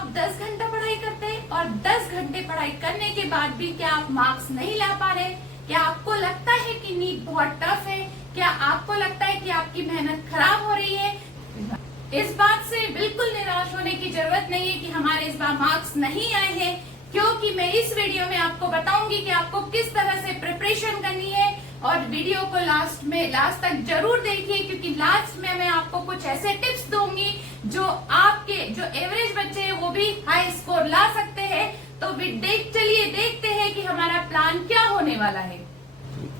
आप 10 घंटा पढ़ाई करते हैं और 10 घंटे पढ़ाई करने के बाद भी क्या आप मार्क्स नहीं ला पा रहे? क्या आपको लगता है कि नीट बहुत टफ है? क्या आपको लगता है कि आपकी मेहनत खराब हो रही है? इस बात से बिल्कुल निराश होने की जरूरत नहीं है कि हमारे इस बार मार्क्स नहीं आए हैं, क्योंकि मैं इस वीडियो में आपको बताऊंगी कि आपको किस तरह से प्रिपरेशन करनी है। और वीडियो को लास्ट तक जरूर देखिए, क्योंकि लास्ट में मैं आपको कुछ ऐसे टिप्स दूंगी जो आपके जो एवरेज बच्चे हैं वो भी हाई स्कोर ला सकते हैं। तो चलिए देखते हैं कि हमारा प्लान क्या होने वाला है।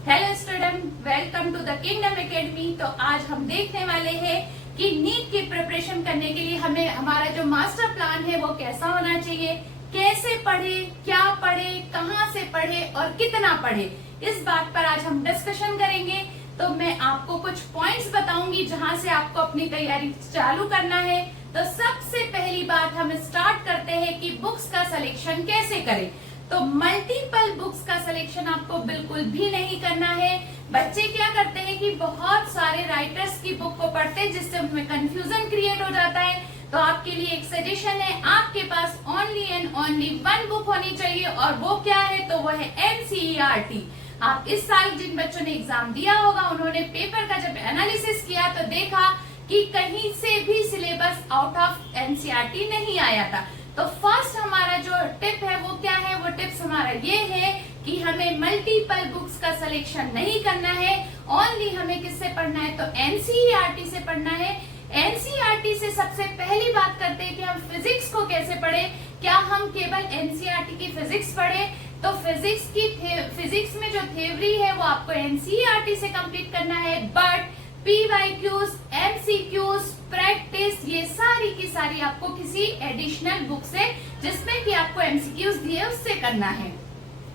Hello student, welcome to the kingdom academy. तो आज हम देखने वाले हैं कि नीट की प्रिपरेशन करने के लिए हमें हमारा जो मास्टर प्लान है वो कैसा होना चाहिए, कैसे पढ़े, क्या पढ़े, कहाँ से पढ़े और कितना पढ़े, इस बात पर आज हम डिस्कशन करेंगे। तो मैं आपको कुछ पॉइंट्स बताऊंगी जहां से आपको अपनी तैयारी चालू करना है। तो सबसे पहली बात हम स्टार्ट करते हैं कि बुक्स का सिलेक्शन कैसे करें। तो मल्टीपल बुक्स का सिलेक्शन आपको बिल्कुल भी नहीं करना है। बच्चे क्या करते हैं कि बहुत सारे राइटर्स की बुक को पढ़ते हैं, जिससे उनमें कंफ्यूजन क्रिएट हो जाता है। तो आपके लिए एक सजेशन है, आपके पास only and only one book होनी चाहिए, और वो क्या है? तो वो है एनसीईआरटी। आप इस साल जिन बच्चों ने एग्जाम दिया होगा, उन्होंने पेपर का जब एनालिसिस किया तो देखा कि कहीं से भी सिलेबस आउट ऑफ एनसीईआरटी नहीं आया था। तो फर्स्ट हमारा जो टिप है वो क्या है? वो टिप्स हमारा ये है कि हमें मल्टीपल बुक्स का सिलेक्शन नहीं करना है। ओनली हमें किससे पढ़ना है? तो एनसीईआरटी से पढ़ना है। एनसीईआरटी से सबसे पहली बात करते हैं कि हम फिजिक्स को कैसे पढ़े। क्या हम केवल एनसीईआरटी की फिजिक्स पढ़े? तो फिजिक्स में जो थ्योरी है वो आपको एनसीईआरटी से कंप्लीट करना है, बट पीवाईक्यूज, एमसीक्यूज, प्रैक्टिस, ये सारी की सारी आपको किसी एडिशनल बुक से, जिसमें कि आपको एमसीक्यूज दिए, उससे करना है।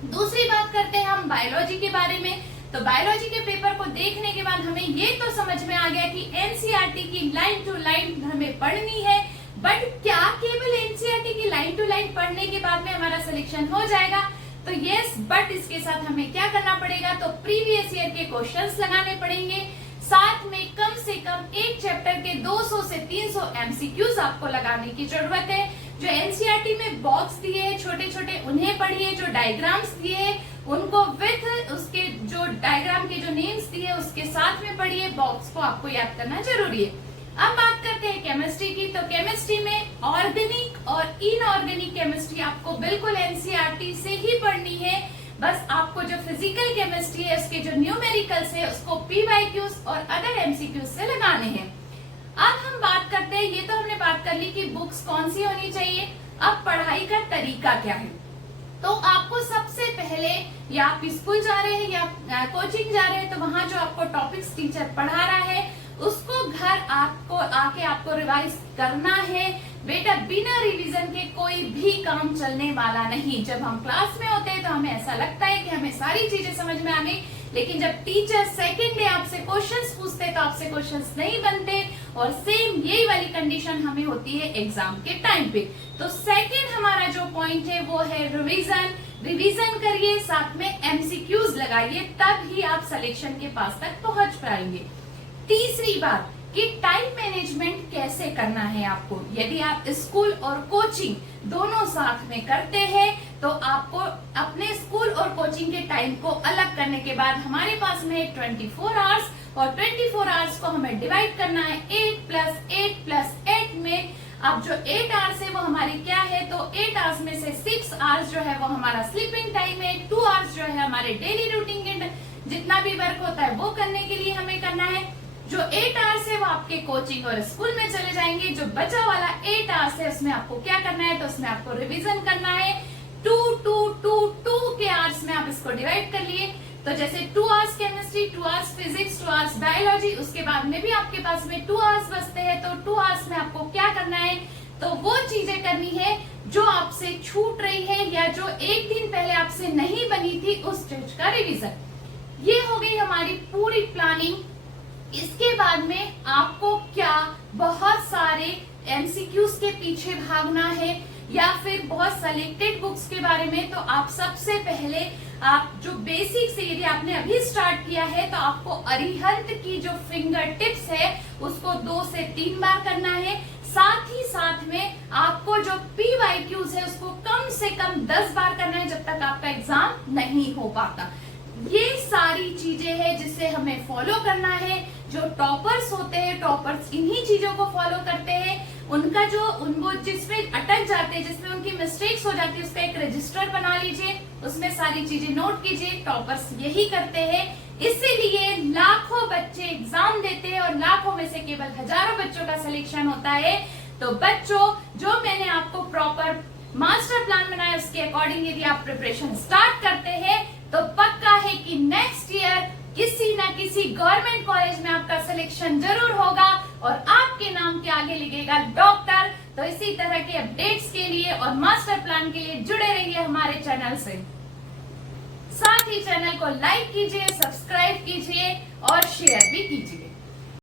दूसरी बात करते हैं हम बायोलॉजी के बारे में। तो बायोलॉजी के पेपर को देखने के बाद हमें ये तो समझ में आ गया कि एनसीईआरटी की लाइन टू लाइन हमें पढ़नी है, बट क्या केवल एनसीईआरटी की लाइन टू लाइन पढ़ने के बाद में हमारा सिलेक्शन हो जाएगा? तो यस, बट इसके साथ हमें क्या करना पड़ेगा? तो प्रीवियस ईयर के क्वेश्चंस लगाने पड़ेंगे, साथ में कम से कम एक चैप्टर के 200 से 300 एमसीक्यूज आपको लगाने की जरूरत है। जो एनसीईआरटी में बॉक्स दिए हैं छोटे छोटे, उन्हें पढ़िए। जो डायग्राम्स दिए हैं उनको विथ उसके जो डायग्राम के जो नेम्स दिए उसके साथ में पढ़िए। बॉक्स को आपको याद करना जरूरी है। अब बात करते हैं केमिस्ट्री की। तो केमिस्ट्री में ऑर्गेनिक और इनऑर्गेनिक केमिस्ट्री आपको बिल्कुल एनसीईआरटी से ही पढ़नी है। बस आपको जो फिजिकल केमिस्ट्री है उसके जो न्यूमेरिकल्स है उसको पीवाईक्यूज और अदर एमसीक्यूज से लगाने हैं। अब हम बात करते हैं, ये तो हमने बात कर ली कि बुक्स कौन सी होनी चाहिए। अब पढ़ाई का तरीका क्या है? तो आपको सबसे पहले, या आप स्कूल जा रहे हैं या कोचिंग जा रहे हैं, तो वहां जो आपको टॉपिक्स टीचर पढ़ा रहा है उसको घर आपको आके रिवाइज करना है। बेटा, बिना रिवीजन के कोई भी काम चलने वाला नहीं। जब हम क्लास में होते हैं तो हमें ऐसा लगता है कि हमें सारी चीजें समझ में आ गई, लेकिन जब टीचर सेकंड डे आपसे क्वेश्चंस पूछते तो आपसे क्वेश्चंस नहीं बनते। और सेम यही वाली कंडीशन हमें होती है एग्जाम के टाइम पे। तो सेकंड हमारा जो पॉइंट है वो है रिवीजन। रिवीजन करिए, साथ में एमसीक्यूज लगाइए, तब ही आप सिलेक्शन के पास तक पहुंच पाएंगे। तीसरी बात कि टाइम मैनेजमेंट कैसे करना है आपको। यदि आप स्कूल और कोचिंग दोनों साथ में करते हैं तो आपको अपने स्कूल और कोचिंग के टाइम को अलग करने के बाद हमारे पास में 24 आवर्स, और 24 आवर्स को हमें डिवाइड करना है 8 + 8 + 8 में। अब जो 8 आवर्स है वो हमारी क्या है? तो 8 आवर्स में से 6 आवर्स जो है वो हमारा स्लीपिंग टाइम है, 2 आवर्स जो है हमारे डेली रूटीन के जितना भी वर्क होता है वो करने के लिए हमें करना है। जो 8 आवर्स है वो आपके कोचिंग और स्कूल में चले जाएंगे। जो बचा वाला 8 आवर्स है उसमें आपको क्या करना है? तो उसमें आपको रिवीजन करना है। 2 के आवर्स में आप इसको डिवाइड कर लिए। तो जैसे 2 hours chemistry, 2 hours physics, 2 hours biology, उसके बाद में भी आपके पास में 2 आवर्स बचते हैं। तो 2 आवर्स में आपको क्या करना है? तो वो चीजें करनी है जो आपसे छूट रही है या जो एक दिन पहले आपसे नहीं बनी थी, उस चीज का रिवीजन। ये हो गई हमारी पूरी प्लानिंग। इसके बाद में आपको क्या बहुत सारे एमसीक्यूज के पीछे भागना है या फिर बहुत सेलेक्टेड बुक्स के बारे में? तो आप सबसे पहले आप जो बेसिक से, यदि आपने अभी स्टार्ट किया है तो आपको अरिहंत की जो फिंगर टिप्स है उसको 2 से 3 बार करना है। साथ ही साथ में आपको जो PYQs है उसको कम से कम 10 बार करना है जब तक आपका एग्जाम नहीं हो पाता। ये सारी चीजें हैं जिसे हमें फॉलो करना है। जो टॉपर्स होते हैं, टॉपर्स इन्हीं चीजों को फॉलो करते हैं। उनका जो उनको जिसमें अटक जाते हैं, जिसमें उनकी मिस्टेक्स हो जाती है, उसका एक रजिस्टर बना लीजिए, उसमें सारी चीजें नोट कीजिए। टॉपर्स यही करते हैं, इसीलिए लाखों बच्चे एग्जाम देते हैं और लाखों में से केवल हजारों बच्चों का सिलेक्शन होता है। तो बच्चों, जो मैंने आपको प्रॉपर मास्टर प्लान बनाया उसके अकॉर्डिंग यदि आप प्रिपरेशन स्टार्ट करते हैं तो पक्का है कि नेक्स्ट ईयर किसी ना किसी गवर्नमेंट कॉलेज में आपका सिलेक्शन जरूर होगा और आपके नाम के आगे लिखेगा डॉक्टर। तो इसी तरह के अपडेट्स के लिए और मास्टर प्लान के लिए जुड़े रहिए हमारे चैनल से। साथ ही चैनल को लाइक कीजिए, सब्सक्राइब कीजिए और शेयर भी कीजिए।